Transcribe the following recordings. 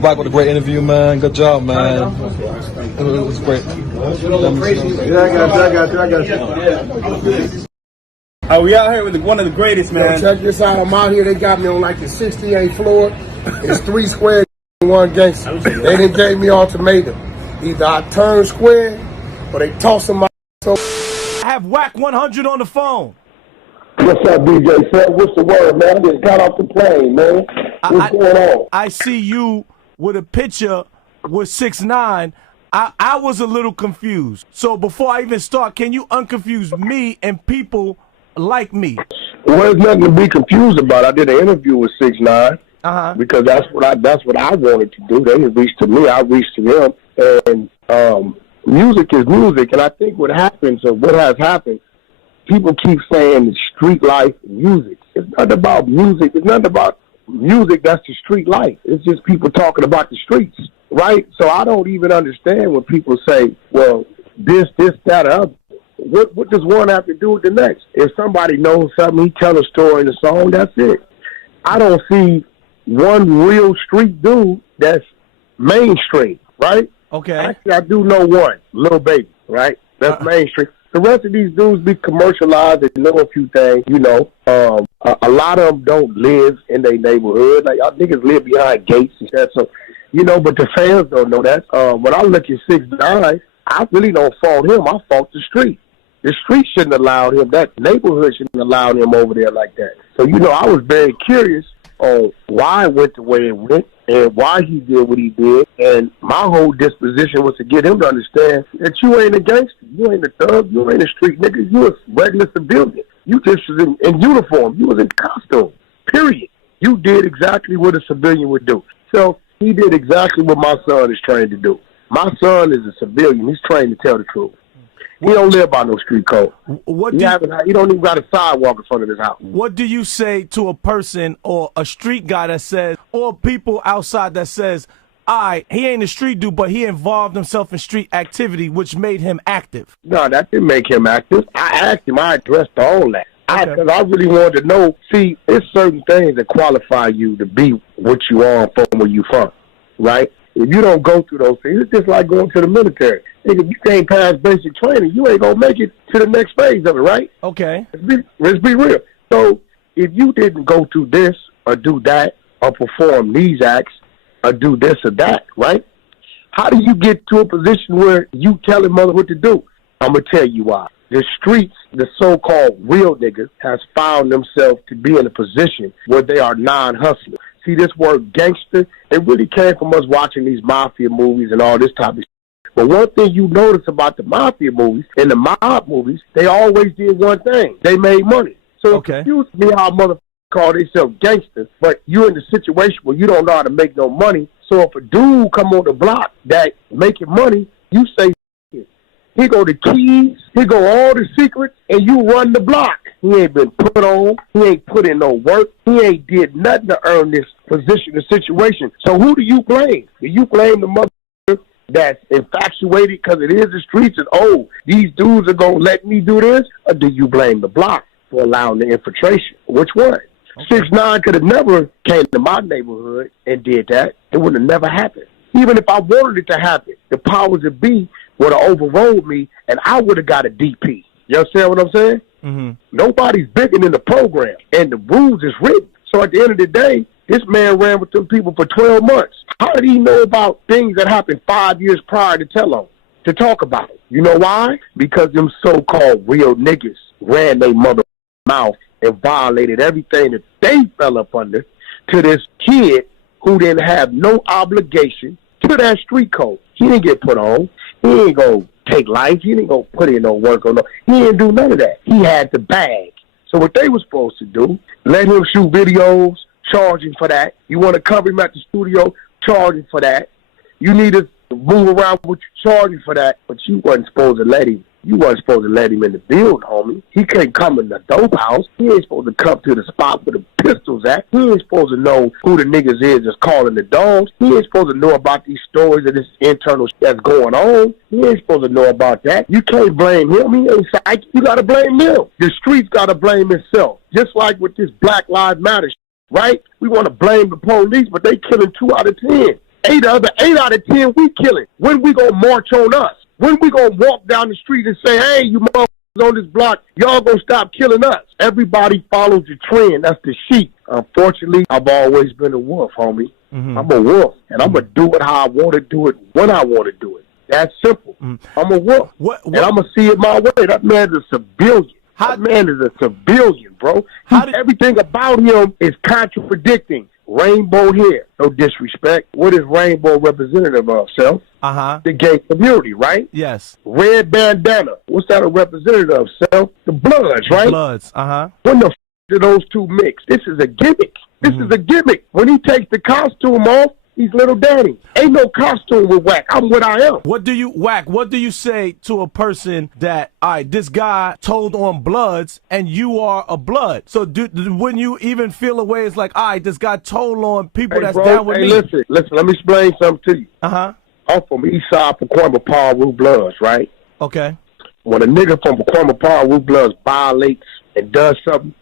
Wack with a great interview, man. Good job, man. It was great. Yeah, I got you. Oh, we out here with one of the greatest, man. Yo, check this out. I'm out here. They got me on like the 68th floor. It's 3 squares and 1 gangster. They done gave me ultimatum. Either I turn square or they toss them out. So I have Wack 100 on the phone. What's up, DJ Seth? What's the word, man? I just got off the plane, man. What's going on? I see you with a picture with 6IX9ine. I was a little confused. So before I even start, can you unconfuse me and people like me? Well, there's nothing to be confused about. I did an interview with 6IX9ine because that's what I wanted to do. They didn't reach to me. I reached to them. And music is music. And I think what happens, or what has happened, people keep saying it's street life music. It's not about music. It's not about music. That's the street life. It's just people talking about the streets, right? So I don't even understand when people say, well, this, that, or other. What does one have to do with the next? If somebody knows something, he tell a story in a song, that's it. I don't see one real street dude that's mainstream, right? Okay. Actually, I do know one, Lil Baby, right? That's mainstream. The rest of these dudes be commercialized. They know a few things, you know. A lot of them don't live in their neighborhood. Like, y'all niggas live behind gates and stuff. So, you know, but the fans don't know that. When I look at 6IX9ine, I really don't fault him. I fault the street. The street shouldn't allow him. That neighborhood shouldn't allow him over there like that. So, you know, I was very curious on why it went the way it went and why he did what he did. And my whole disposition was to get him to understand that you ain't a gangster. You ain't a thug. You ain't a street nigga. You a regular civilian. You just was in uniform. You was in costume, period. You did exactly what a civilian would do. So he did exactly what my son is trained to do. My son is a civilian. He's trained to tell the truth. He don't live by no street code. He don't even got a sidewalk in front of his house. What do you say to a person or a street guy that says, or people outside that says, he ain't a street dude, but he involved himself in street activity, which made him active? No, that didn't make him active. I asked him. I addressed all that. Because I really wanted to know, see, it's certain things that qualify you to be what you are from where you from, right? If you don't go through those things, it's just like going to the military. If you can't pass basic training, you ain't going to make it to the next phase of it, right? Okay. Let's be real. So if you didn't go through this or do that or perform these acts or do this or that, right? How do you get to a position where you telling mother what to do? I'm going to tell you why. The streets, the so-called real niggas, has found themselves to be in a position where they are non-hustlers. See, this word gangster, it really came from us watching these mafia movies and all this type of shit. But one thing you notice about the mafia movies and the mob movies, they always did one thing. They made money. So it confused me how motherfuckers call themselves gangsters, but you're in the situation where you don't know how to make no money. So if a dude come on the block that making money, you say, here go the keys, here go all the secrets, and you run the block. He ain't been put on. He ain't put in no work. He ain't did nothing to earn this position or situation. So who do you blame? Do you blame the mother that's infatuated because it is the streets and, oh, these dudes are going to let me do this? Or do you blame the block for allowing the infiltration? Which one? 6IX9ine could have never came to my neighborhood and did that. It would have never happened. Even if I wanted it to happen, the powers that be would have overrode me and I would have got a DP. You understand what I'm saying? Mm-hmm. Nobody's bigger than the program, and the rules is written. So at the end of the day, this man ran with them people for 12 months. How did he know about things that happened 5 years prior to tell him, to talk about it? You know why? Because them so-called real niggas ran their mother mouth and violated everything that they fell up under to this kid who didn't have no obligation to that street code. He didn't get put on. He ain't go take life. He didn't go put in no work or no. He didn't do none of that. He had the bag. So what they were supposed to do, let him shoot videos, charge him for that. You want to cover him at the studio, charge him for that. You need to move around with you, charge him for that. But you wasn't supposed to let him. You wasn't supposed to let him in the build, homie. He can't come in the dope house. He ain't supposed to come to the spot where the pistols at. He ain't supposed to know who the niggas is that's calling the dogs. He ain't supposed to know about these stories of this internal shit that's going on. He ain't supposed to know about that. You can't blame him. He ain't psychic. You gotta blame him. The streets gotta blame itself. Just like with this Black Lives Matter shit, right? We want to blame the police, but they killing 2 out of 10. 8 out of 10 we killing. When we gonna march on us? When we gonna walk down the street and say, hey, you motherfuckers on this block, y'all gonna stop killing us? Everybody follows the trend. That's the sheep. Unfortunately, I've always been a wolf, homie. I'm a wolf, and I'm gonna do it how I want to do it when I want to do it. That's simple. I'm a wolf, and I'm gonna see it my way. That man is a civilian. That man is a civilian, bro. Everything about him is contradicting. Rainbow hair, no disrespect. What is rainbow representative of, Self? The gay community, right? Yes. Red bandana, what's that a representative of, Self? The Bloods, right? Bloods, When the do those two mix? This is a gimmick. This is a gimmick. When he takes the costume off, he's Little Danny. Ain't no costume with Wack. I'm what I am. What do you say to a person that, all right, this guy told on Bloods and you are a Blood? So wouldn't you even feel a way it's like, all right, this guy told on people that's bro, down with me? Listen, let me explain something to you. I'm from East Side Pacoima Paul Bloods, right? Okay. When a nigga from Pacoima Paul Bloods violates and does something,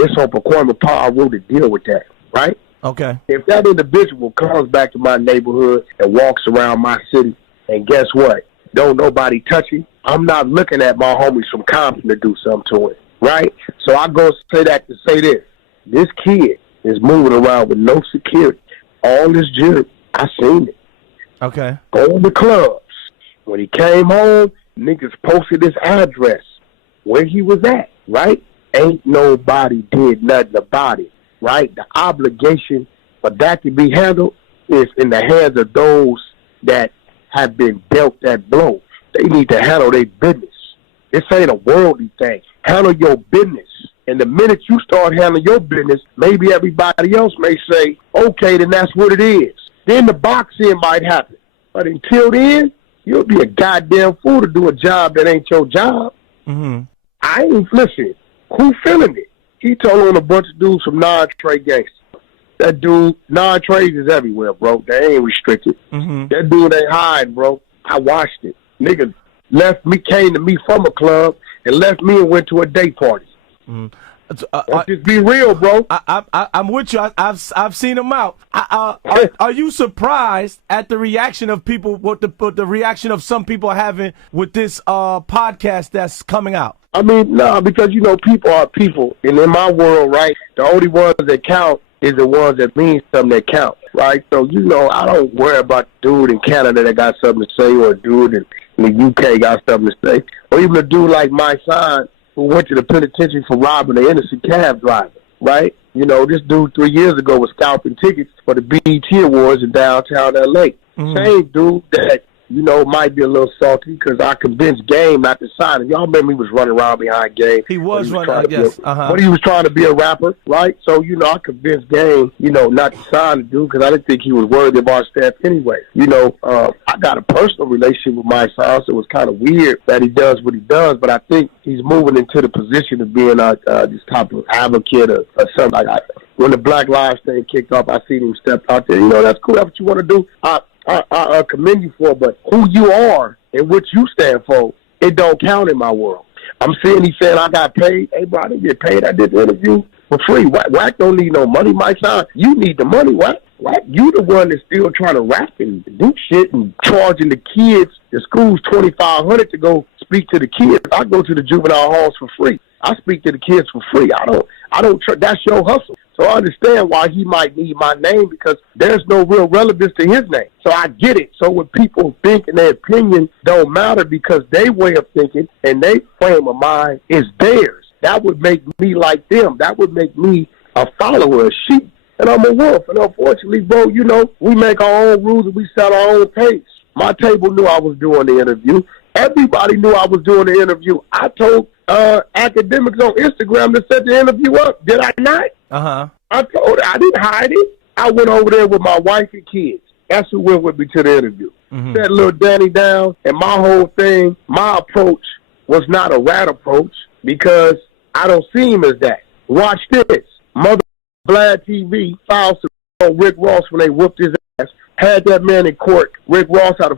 it's on Pacoima Paul to deal with that, right? Okay. If that individual comes back to my neighborhood and walks around my city, and guess what? Don't nobody touch him, I'm not looking at my homies from Compton to do something to him, right? So I go say that to say this. This kid is moving around with no security. All this jewelry, I seen it. Okay. Going to clubs. When he came home, niggas posted his address, where he was at, right? Ain't nobody did nothing about it. Right? The obligation for that to be handled is in the hands of those that have been dealt that blow. They need to handle their business. This ain't a worldly thing. Handle your business. And the minute you start handling your business, maybe everybody else may say, okay, then that's what it is. Then the boxing might happen. But until then, you'll be a goddamn fool to do a job that ain't your job. I ain't listening. Who feeling it? He told on a bunch of dudes from non-trade gangsters. That dude, non-trades is everywhere, bro. They ain't restricted. That dude ain't hiding, bro. I watched it. Nigga came to me from a club and left me and went to a day party. Let's just be real, bro. I'm with you. I've seen him out. Are you surprised at the reaction of people? What the reaction of some people are having with this podcast that's coming out? I mean, no, because you know people are people, and in my world, right, the only ones that count is the ones that mean something that count, right? So you know, I don't worry about the dude in Canada that got something to say, or a dude in the UK got something to say, or even a dude like my son who went to the penitentiary for robbing an innocent cab driver, right? You know, this dude 3 years ago was scalping tickets for the BET Awards in downtown LA. Same dude that, you know, might be a little salty because I convinced Game not to sign him. Y'all remember he was running around behind Game. He was running, yes. When he was trying to be a rapper, right? So, you know, I convinced Game, you know, not to sign the dude because I didn't think he was worthy of our staff anyway. You know, I got a personal relationship with my son, so it was kind of weird that he does what he does, but I think he's moving into the position of being this type of advocate or something like that. When the Black Lives thing kicked off, I seen him step out there. You know, that's cool. That's what you want to do. I commend you for it, but who you are and what you stand for, it don't count in my world. I'm seeing he said I got paid. Hey, bro, I didn't get paid. I did the interview for free. Wack don't need no money, my son. You need the money, Wack. You the one that's still trying to rap and do shit and charging the kids, the school's $2,500 to go speak to the kids. I go to the juvenile halls for free. I speak to the kids for free. I don't. That's your hustle. So I understand why he might need my name because there's no real relevance to his name. So I get it. So when people think and their opinion don't matter because their way of thinking and their frame of mind is theirs, that would make me like them. That would make me a follower, a sheep. And I'm a wolf. And unfortunately, bro, you know, we make our own rules and we set our own pace. My table knew I was doing the interview. Everybody knew I was doing the interview. I told academics on Instagram to set the interview up. Did I not? I told her. I didn't hide it. I went over there with my wife and kids. That's who went with me to the interview. Set little Danny down, and my whole thing, my approach was not a rat approach because I don't see him as that. Watch this. Mother Vlad TV filed some on Rick Ross when they whooped his ass. Had that man in court. Rick Ross had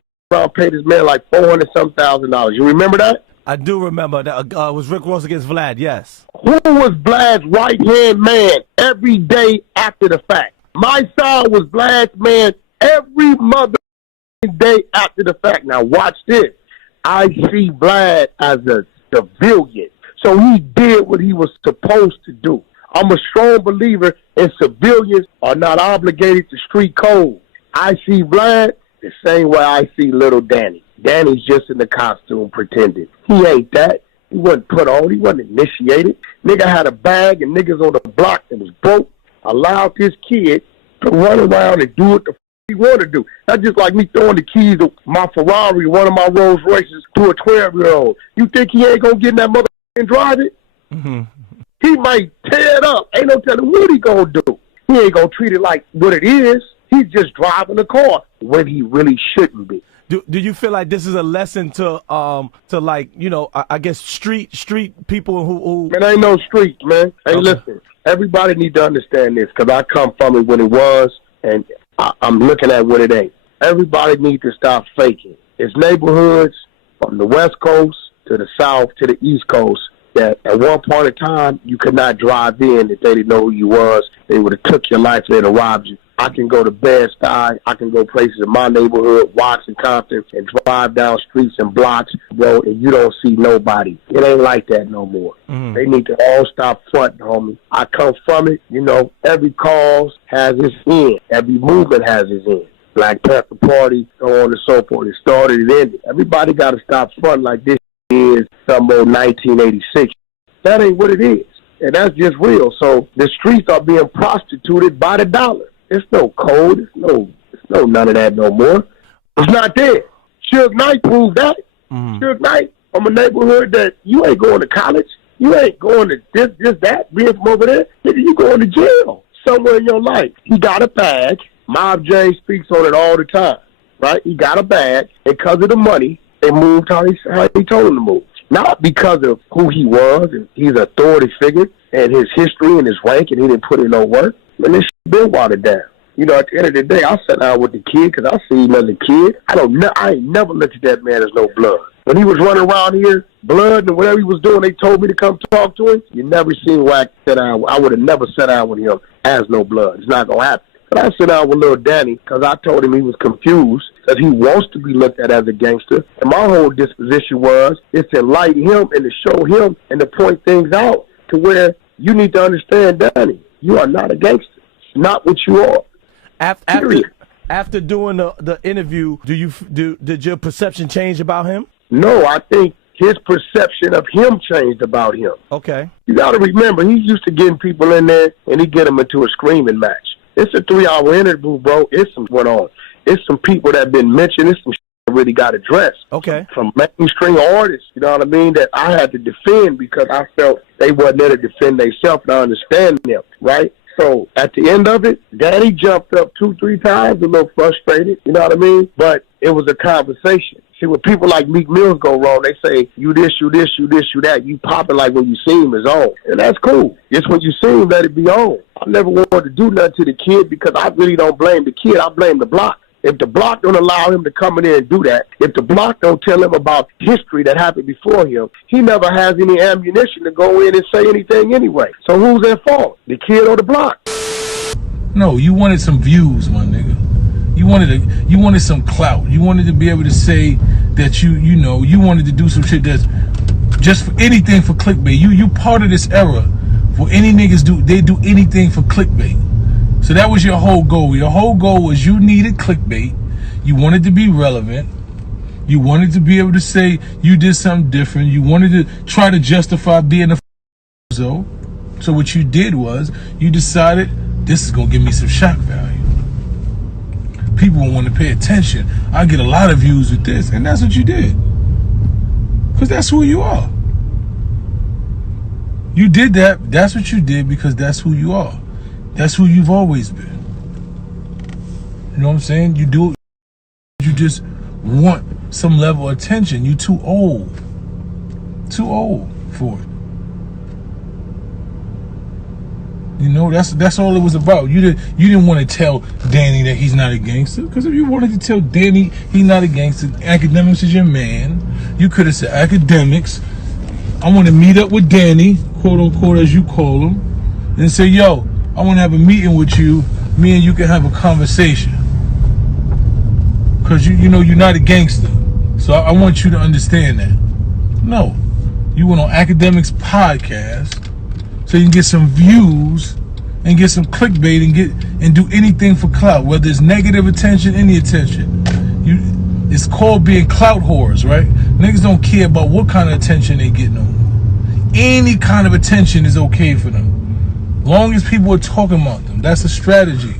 paid his man like $400,000. You remember that? I do remember that. It was Rick Ross against Vlad, yes. Who was Vlad's right-hand man every day after the fact? My son was Vlad's man every mother day after the fact. Now watch this. I see Vlad as a civilian. So he did what he was supposed to do. I'm a strong believer in civilians are not obligated to street code. I see Vlad the same way I see little Danny. Danny's just in the costume pretending. He ain't that. He wasn't put on. He wasn't initiated. Nigga had a bag and niggas on the block that was broke allowed this kid to run around and do what the he wanted to do. That's just like me throwing the keys of my Ferrari, one of my Rolls Royces, to a 12-year-old. You think he ain't gonna get in that mother and drive it? Mm-hmm. He might tear it up. Ain't no telling what he gonna do. He ain't gonna treat it like what it is. He's just driving the car when he really shouldn't be. Do you feel like this is a lesson to like, you know, I guess street people who Man, ain't no streets, man. Hey, okay. Listen, everybody need to understand this because I come from it when it was, and I'm looking at what it ain't. Everybody need to stop faking. It's neighborhoods from the West Coast to the South to the East Coast that at one point in time you could not drive in if they didn't know who you was. They would have took your life, they'd have robbed you. I can go to Bed-Stuy, I can go places in my neighborhood, Wack and Compton, and drive down streets and blocks, bro, and you don't see nobody. It ain't like that no more. Mm. They need to all stop fronting, homie. I come from it, you know, every cause has its end. Every movement has its end. Black Panther Party, so on and so forth. It started, it ended. Everybody got to stop fronting like this is some old 1986. That ain't what it is, and that's just real. So the streets are being prostituted by the dollar. It's no code. It's no none of that no more. It's not there. 6IX9ine proved that. 6IX9ine from a neighborhood that you ain't going to college. You ain't going to this, that, being from over there. Nigga, you going to jail somewhere in your life. He got a bag. Mob James speaks on it all the time, right? He got a bag, and because of the money, they moved how he told them to move. Not because of who he was, and he's an authority figure, and his history and his rank, and he didn't put in no work. And this shit been watered down. You know, at the end of the day, I sat down with the kid because I seen him as a kid. I ain't never looked at that man as no blood. When he was running around here, blood and whatever he was doing, they told me to come talk to him. You never seen Wack sit down. I would have never sat down with him as no blood. It's not going to happen. But I sat down with little Danny because I told him he was confused because he wants to be looked at as a gangster. And my whole disposition was to enlighten him and to show him and to point things out to where you need to understand, Danny, you are not a gangster. It's not what you are. After doing the interview, did your perception change about him? No, I think his perception of him changed about him. Okay. You got to remember, he's used to getting people in there and he get them into a screaming match. It's a 3-hour interview, bro. It's some went on. It's some people that have been mentioned. It's some that really got addressed. Okay. From mainstream artists, you know what I mean, that I had to defend because I felt they wasn't there to defend themselves and I understand them, right? So at the end of it, Danny jumped up 2-3 times, a little frustrated, you know what I mean? But it was a conversation. See, when people like Meek Mills go wrong, they say, you this, you this, you this, you that. You popping like when you see him is on. And that's cool. It's when you see him, let it be on. I never wanted to do nothing to the kid because I really don't blame the kid. I blame the block. If the block don't allow him to come in there and do that, if the block don't tell him about history that happened before him, he never has any ammunition to go in and say anything anyway. So who's at fault? The kid or the block? No, you wanted some views, my nigga. You wanted some clout. You wanted to be able to say that you wanted to do some shit that's just for anything for clickbait. You part of this era where any niggas do anything for clickbait. So that was your whole goal. Your whole goal was you needed clickbait. You wanted to be relevant. You wanted to be able to say you did something different. You wanted to try to justify being a so what you did was you decided this is gonna give me some shock value. People will want to pay attention. I get a lot of views with this, and that's what you did. Because that's who you are. You did that. That's what you did because that's who you are. That's who you've always been. You know what I'm saying? You do it. You just want some level of attention. You too old. Too old for it. You know, that's all it was about. You didn't want to tell Danny that he's not a gangster. Because if you wanted to tell Danny he's not a gangster, Academics is your man. You could have said, Academics, I want to meet up with Danny, quote unquote, as you call him, and say, yo, I want to have a meeting with you. Me and you can have a conversation. because you know you're not a gangster. So I want you to understand that. No, you went on Academics Podcast so you can get some views and get some clickbait and do anything for clout, whether it's negative attention, any attention. It's called being clout whores, right? Niggas don't care about what kind of attention they get no more. Any kind of attention is okay for them, long as people are talking about them. That's a strategy.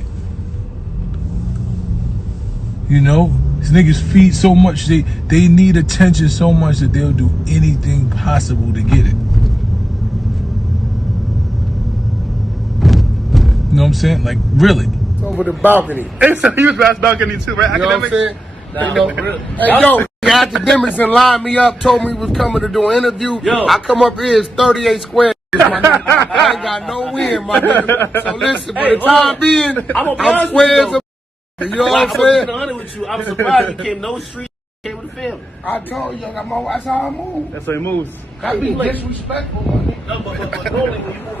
You know, these niggas feed so much, they need attention so much that they'll do anything possible to get it. You know what I'm saying? Like, really. Over the balcony. Hey, so he was past balcony too, right? You know what I'm Academics? saying? You know, hey, yo, the academics and lined me up, told me he was coming to do an interview. Yo. I come up here, it's 38 square. My nigga. I ain't got no win, my nigga. So listen, for the time being, I'm square as a. You know what I'm saying? I'm honest with you. I'm surprised he came no street. Came with the family. I told you, that's how I move. That's how he moves. I be disrespectful, my nigga. No, but normally when you move